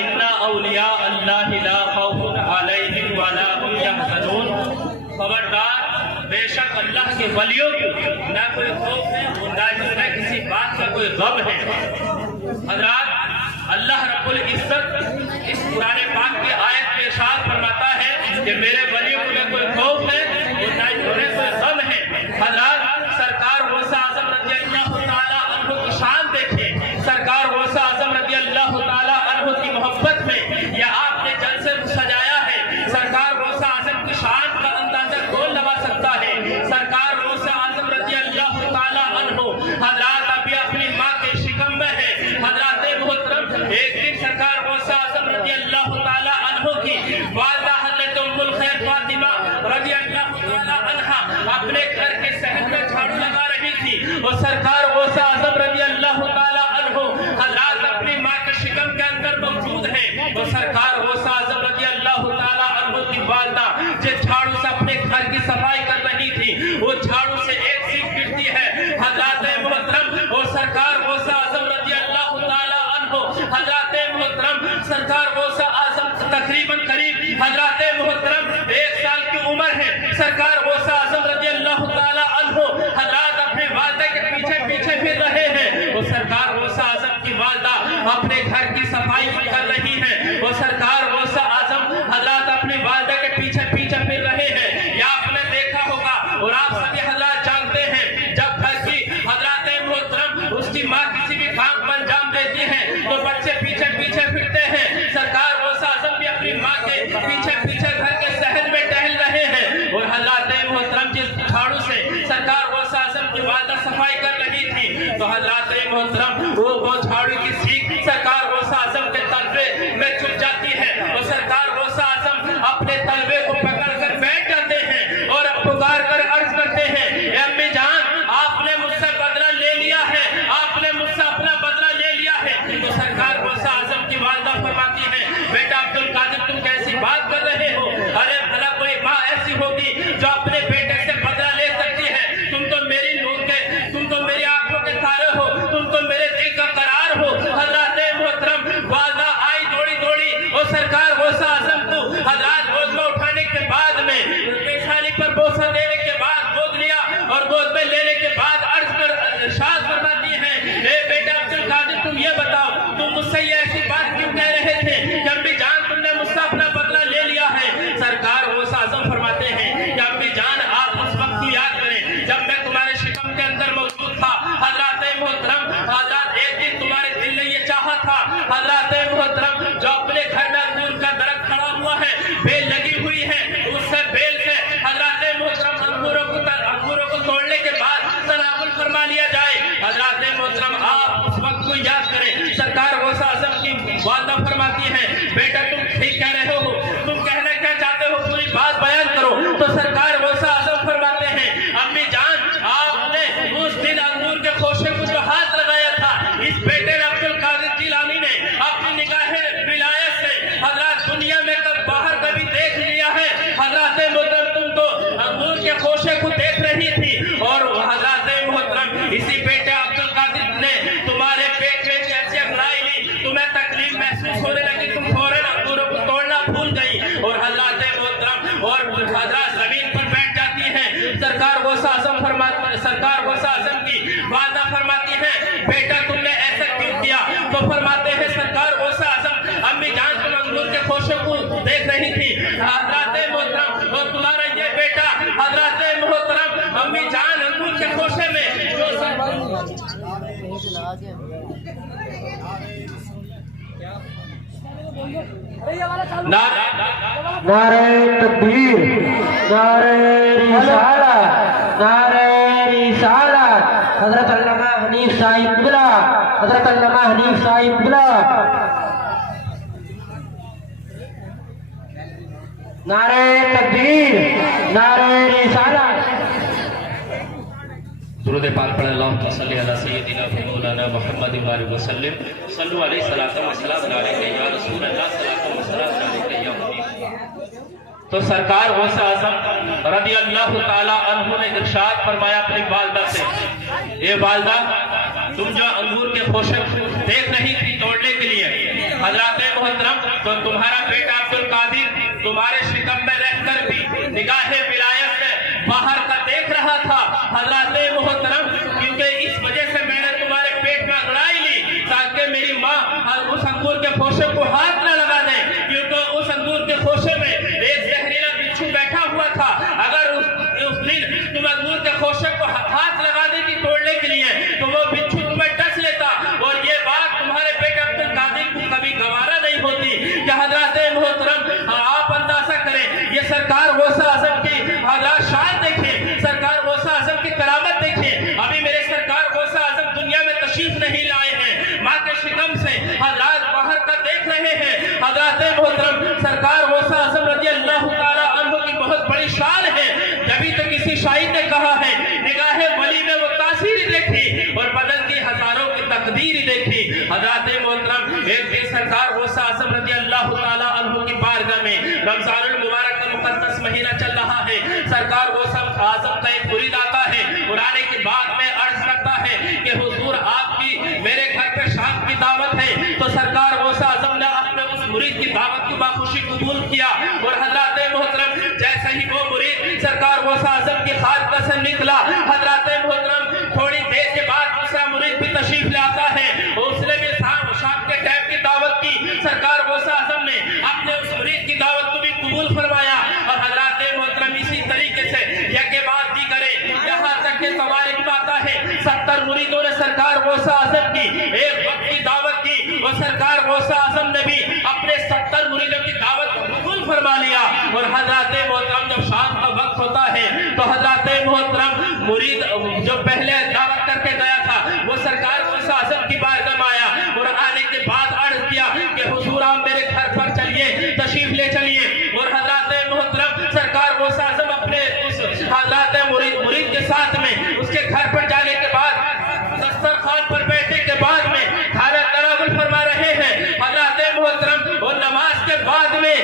इन्ना औलिया अल्लाह ला खौफुन अलैहिम वला हुम यहज़नून। खबरदार, बेशक अल्लाह के वलियों को ना कोई खौफ है और ना किसी बात का कोई गम है। हज़रात, अल्लाह रब्बुल इज्जत इस कुरान पाक की आयत में इरशाद फरमाता है कि मेरे वलियों को ना कोई खौफ है और ना कोई गम है। हज़रात, सरकार गौसे आज़म रज़ी अल्लाह तआला अन्हु की शान देखिए। सरकार गौसे आज़म रज़ी अल्लाह तआला अन्हु की मोहब्बत में या आपने जलसे सजाया है। सरकार गौसे आज़म की शान का अंदाजा कौन लगा सकता है। सरकार गौसे आज़म रज़ी अल्लाह तआला अन्हु हज़रात अभी अपनी माँ के शिकम में है। हज़रात मोहतरम, एक दिन सरकार गौसे आज़म रज़ी अल्लाह तआला अन्हु की वालिदा हज़रत उम्मुल खैर फातिमा रज़ी अल्लाह तआला अन्हा अपने घर के सहन में झाड़ू लगा रही थी और सरकार गौसे आज़म रज़ी अल्लाह तआला अन्हु हज़रात अपनी माँ के शिकम के अंदर मौजूद है। और सरकार गौसे आज़म रज़ी अल्लाह तआला अन्हु की वालिदा जिस झाड़ू से अपने घर की सफाई कर रही थी, वो झाड़ू से एक सीख गिरती है। हज़रात मोहतरम, और सरकार गौसे आज़म रज़ी अल्लाह तआला अन्हु हज़रात मोहतरम, सरकार गौसे आज़म तकरीबन करीब हज़रात मोहतरम 1 साल की उम्र है। सरकार गौसे आज़म रज़ी अल्लाह तआला अन्हु हज़रात अपने वालिदा के पीछे पीछे फिर रहे हैं और सरकार गौसे आज़म की वालिदा अपने घर की सफाई कर रही है और सरकार गौसे आज़म हज़रात अपनी वालिदा के पीछे पीछे फिर रहे हैं। या आपने देखा होगा और आप सभी हज़रात जानते हैं, जब घर की हज़रात मोहतरम उसकी माँ किसी भी काम को अंजाम देती है तो बच्चे पीछे पीछे फिरते हैं। सरकार गौसे आज़म भी अपनी माँ के पीछे पीछे घर के सहन में टहल रहे हैं और हज़रात मोहतरम जिस झाड़ू से सरकार गौसे आज़म की वालिदा सफाई कर रही थी, तो हज़रात मोहतरम वो झाड़ू की सीख सरकार गौसे आज़म के तलवे में चुभ जाती है और सरकार गौसे आज़म अपने तलवे को पकड़ कर बैठ जाते हैं और पुकार कर अर्ज करते हैं, ए अम्मी जान, आपने मुझसे बदला ले लिया है, आपने मुझसे अपना बदला ले लिया है। तो सरकार गौसे आज़म की वालिदा फरमाती है, बेटा अब्दुल कादिर, तुम कैसी बात कर रहे हो? अरे भला कोई माँ ऐसी होगी जो अपने बेटे से बदला ले सकती है? तुम तो मेरी नूर के, तुम तो मेरी आंखों के तारे हो, तुम तो मेरे दिल का करार हो। हज़रात मोहतरम, वालिदा आई दौड़ी दौड़ी और सरकार गौसे आज़म को हज़रात गोद में उठाने के बाद में पेशानी पर बोसा देने के बाद गोद लिया और गोद में लेने के बाद अर्ज कर इरशाद फरमाती है, ए बेटा अब्दुल कादिर, तुम ये बताओ, तुम मुझसे ये ऐसी बात क्यों कह रहे थे कि अम्मी जान तुमने मुझसे अपना बदला ले लिया है? सरकार गौसे आज़म फरमाते हैं कि अम्मी जान, आप उस वक्त को याद करें जब मैं तुम्हारे शिकम के अंदर मौजूद था। हज़रात मोहतरम, हज़रात एक दिन तुम्हारे दिल ने ये चाहा था, हज़रात मोहतरम, जो अपने घर में अंगूर का दरख्त खड़ा हुआ है, बेल लगी हुई है, उससे बेल से हज़रात मोहतरम अंगूरों को तोड़ने के बाद तनावुल फरमा लिया जाए। हज़रात मोहतरम, आप उस वक्त को याद करें। सरकार गौसे आज़म की वालिदा फरमाती है, बेटा तुम ठीक कह रहे हो, तुम कहना क्या चाहते हो, पूरी बात बयान करो। तो सरकार गौसे आज़म फरमाते हैं, अम्मी जान, आपने उस दिन अंगूर के खोशे को जो हाथ लगाया था, इस बेटे अब्दुल कादिर जिलानी ने अपनी निगाहे विलायत से हज़रात दुनिया में बाहर कभी देख लिया है? हज़रात मोहतरम, तुम तो अंगूर के खोशे को देख रही थी और हज़रात मोहतरम इसी बेटे अब्दुल कादिर ने तुम्हारे पेट में ऐसी अगलाई ली, तुम्हें तकलीफ महसूस होने लगी, तुम फौरन अंगूरों को तोड़ना भूल गई और हज़रात मोहतरम और हज़रात जमीन पर बैठ जाती हैं। सरकार गौसे आज़म की वालिदा फरमाती है, बेटा तुमने ऐसा क्यों किया? तो फरमाते हैं सरकार गौसे आज़म, अम्मी जान, तुम अंगूर के खोशे को देख रही थी, हज़रात मोहतरम, और तुम्हारा ये बेटा हज़रात मोहतरम अम्मी जान अंगूर के खोशे में जो नारे तकबीर, नारे रिसालत, नारे रिसालत। हज़रत अल्लामा हनीफ साहिब क़िबला, हज़रत अल्लामा हनीफ साहिब क़िबला। नारे तकबीर, नारे रिसालत। दुरूद पाक पढ़े, अल्लाहुम्मा सल्ली अला सय्यिदिना मौलाना मुहम्मद व आलिहि वसल्लम, सल्लु अलैहि सलातो व सलाम अलैका या रसूल अल्लाह, सलातो व सलाम अलैका या हबीब। तो सरकार गौसे आज़म रज़ी अल्लाह तआला अन्हु ने इरशाद फरमाया अपनी वालिदा से, ए वालिदा, तुम जो अंगूर के खोशे देख रही थी तोड़ने के लिए, हज़रात मोहतरम, तो तुम्हारा बेटा अब्दुल कादिर तुम्हारे शिकम में रहकर भी निगाहे विलायत में बाहर का देख रहा था हजरत मोहतरम, क्योंकि इस वजह से मैंने तुम्हारे पेट में अंगड़ाई ली ताकि मेरी माँ उस अंगूर के खोशे को हाथ न लगा दे, क्योंकि उस अंगूर के खोशे में एक जहरीला बिच्छू बैठा हुआ था। अगर उस दिन तुम अंगूर के खोशे को हाथ लगा देती तोड़ने के लिए तो वो बिच्छू तुम्हें डस लेता, और ये बात तुम्हारे बेटे अब्दुल कादिर को कभी गवारा नहीं होती। कि हजरत मोहतरम आप अंदाजा करें, ये सरकार गौसे आजम की हजरत शान देखिए, सरकार गौसे आजम की करामत देखिए। अभी मेरे सरकार गौसे आजम दुनिया में तशरीफ नहीं लाए हैं, माँ के शिकम से हजरत बाहर का देख रहे हैं। हजरत मोहतरम सरकार गौसे आजम रज़ी अल्लाह ताला अन्हु की बहुत बड़ी शान है। जभी तो किसी शायर ने कहा है निगाहे वली में वो तासीर देखी और बदल की हजारों की तकदीर देखी। हजरत मोहतरम एक दिन सरकार गौसे आजम रज़ी अल्लाह ताला अन्हु की बारगाह में रमजानुल मुबारक का मुकद्दस महीना चल रहा है। सरकार गौसे आजम का एक मुरीद आता है और आने के बाद में अर्ज करता है कि हुजूर आपकी मेरे घर पे शाम की दावत है। तो सरकार गौसे आजम ने अपने उस मुरीद की दावत को बाखुशी कबूल किया और हजरत मोहतरम जैसे ही वो मुरीद सरकार गौसे आजम की खारगाह से निकला, हजरत मोहतरम थोड़ी देर के बाद दूसरा मुरीद भी तशरीफ ले आता है और उसने भी शाम के टाइम की दावत की। सरकार गौसे आजम ने अपने उस मुरीद की दावत को भी कबूल फरमाया और हजरत मोहतरम इसी तरीके से यके बाद दी करे, यहाँ तक के तवारीख में आता है 70 मुरीदों ने सरकार गौसे आजम की एक वक्त की दावत की और सरकार गौसे आजम ने भी अपने 70 मुरीदों की दावत को कबूल फरमा लिया। और हजरत मोहतरम जब शाम का वक्त होता है तो हजरत मोहतरम मुरीद जो पहले दावत करके गया था वो सरकार गौसे आजम की बारगाह में आया और आने के बाद अर्ज किया कि हुजूर आप मेरे घर पर चलिए, तशरीफ ले चलिए। और हजरत मोहतरम सरकार गौसे आजम अपने उस हजरत मुरीद के साथ में उसके घर पर जाने के बाद दस्तरखान पर बैठने के बाद में खाना तनावुल फरमा रहे हैं हजरत मोहतरम। और नमाज के बाद में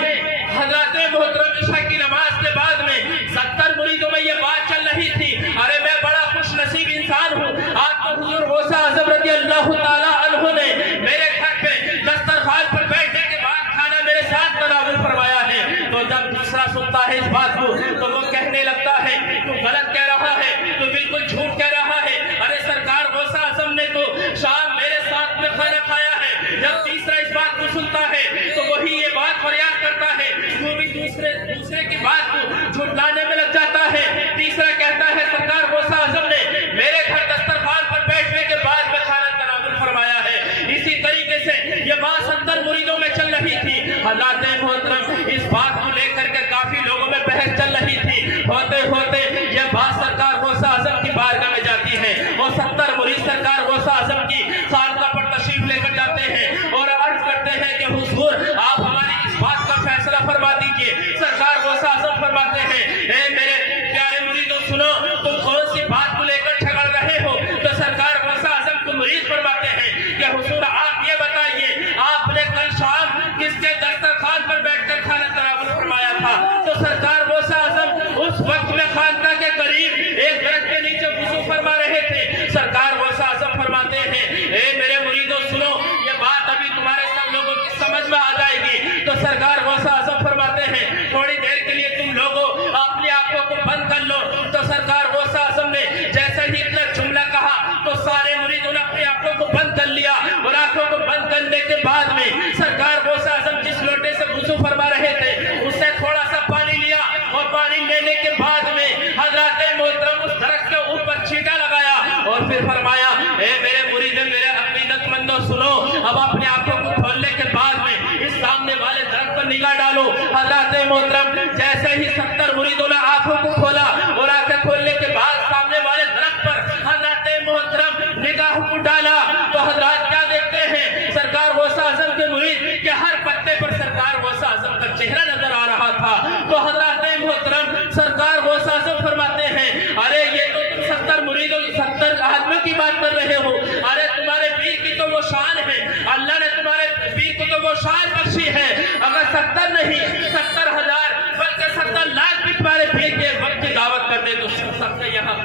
हजरत मोहतरम इशा की नमाज के बाद में 70 मुरीदों में ये बात चल रही थी, अरे मैं बड़ा खुश नसीब इंसान हूँ, आज तो हुजूर गौसे आजम रज़ी अल्लाह ताला अन्हु ने मेरे घर पे दस्तरखान पर बैठने के बाद खाना मेरे साथ तनावुल फरमाया है। तो जब दूसरा सुनता है इस बात को तो वो कहने लगता है तू गलत कह रहा है, तू बिल्कुल झूठ कह रहा है, अरे सरकार गौसे आजम ने तो शाम मेरे साथ में खाना खाया है। जब तीसरा इस बात को सुनता है तो वही ये बात फरियाद करता है, वो भी दूसरे की बात को झुटलाने में लग जाता है। तीसरा कहता है सरकार गौसे आजम ने मेरे घर दस्तरखान पर बैठने के बाद में खाना तनावुल फरमाया है। इसी तरीके से ये बात 70 मुरीदों में चल रही थी। हजरत मोहतरम इस बात को लेकर के काफी लोगों में बहस चल रही थी। होते होते ये बात सरकार गौसे आजम की बारगाह में जाती है और 70 मुरीद सरकार गौसे आजम की खारगाह पर तशरीफ लेकर जाते हैं और अर्ज करते हैं कि हुजूर आप हमारी इस बात का फैसला फरमा दीजिए। सरकार गौसे आजम फरमाते हैं ए मेरे प्यारे मुरीदों सुनो, तुम कौन सी बात को लेकर झगड़ रहे हो। तो सरकार गौसे आजम को मुरीद फरमाते हैं कि हुजूर आप ये बताइए आपने कल शाम किसके दस्तरखान पर बैठकर खाना तनावुल फरमाया था। तो सरकार गौसे आजम उस वक्त में खानका के करीब एक दरख्त के नीचे वुज़ू फरमा रहे थे। सरकार गौसे आजम फरमाते हैं ए मेरे मुरीदों सुनो, ये बात अभी तुम्हारे सब लोगों की समझ में आ जाएगी। तो सरकार गौसे आजम फरमाते हैं थोड़ी देर के लिए तुम लोगों अपनी आंखों को बंद कर लो। तो सरकार गौसे आजम ने जैसे ही इतना जुमला कहा तो सारे मुरीदों ने अपनी आंखों को बंद कर लिया और आंखों को बंद करने के बाद में सरकार गौसे आजम जिस लोटे से वुज़ू फरमा रहे थे उससे थोड़ा सा पानी लिया और पानी लेने के बाद में हजरत मोहतरम उस दरख्त के ऊपर छींटा लगाया और फिर फरमाया ए मेरे मुरीद मेरे अकीदतमंदों सुनो, अब अपनी आंखों को खोलने के बाद में इस सामने वाले दरख्त पर निगाह डालो। हजरत मोहतरम जैसे ही 70 मुरीदों ने आंखों को खोला और आंखें खोलने के बाद सामने वाले दरख्त पर हजरत मोहतरम निगाह को डाला तो हजरत क्या देखते हैं सरकार गौसे आजम के मुरीद के हर पत्ते पर सरकार गौसे आजम का चेहरा नजर आ रहा था। तो हजरत मोहतरम सरकार गौसे आजम फरमाते हैं अरे ये तो 70 मुरीदों 70 आदमियों की बात कर रहे हो, अरे तुम्हारे पीर की तो वो शान है, अल्लाह ने तुम्हारे पीर को तो वो शान बख्शी है। अगर 70 नहीं 70,000 बल्कि 70 लाख भी तुम्हारे पीर के वक्त की दावत कर दे तो सबसे यहाँ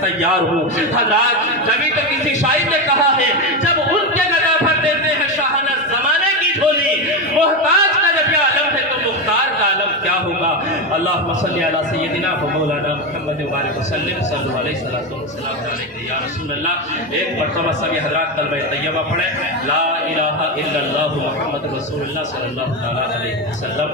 तैयार हो। हजरत जभी तो किसी शायर ने कहा है जब उनके गदा भर देते हैं शाहाना जमाने की झोली, محتاج کا جب یہ عالم ہے تو مختار کا عالم کیا ہوگا؟ اللہم صلی علی سیدنا و مولانا محمد وبارک وسلم صلی اللہ علیہ وسلم علیہ یا رسول اللہ۔ ایک مرتبہ سبھی حضرات کلمہ طیبہ پڑھیں، لا الہ الا اللہ محمد رسول اللہ صلی اللہ علیہ وسلم۔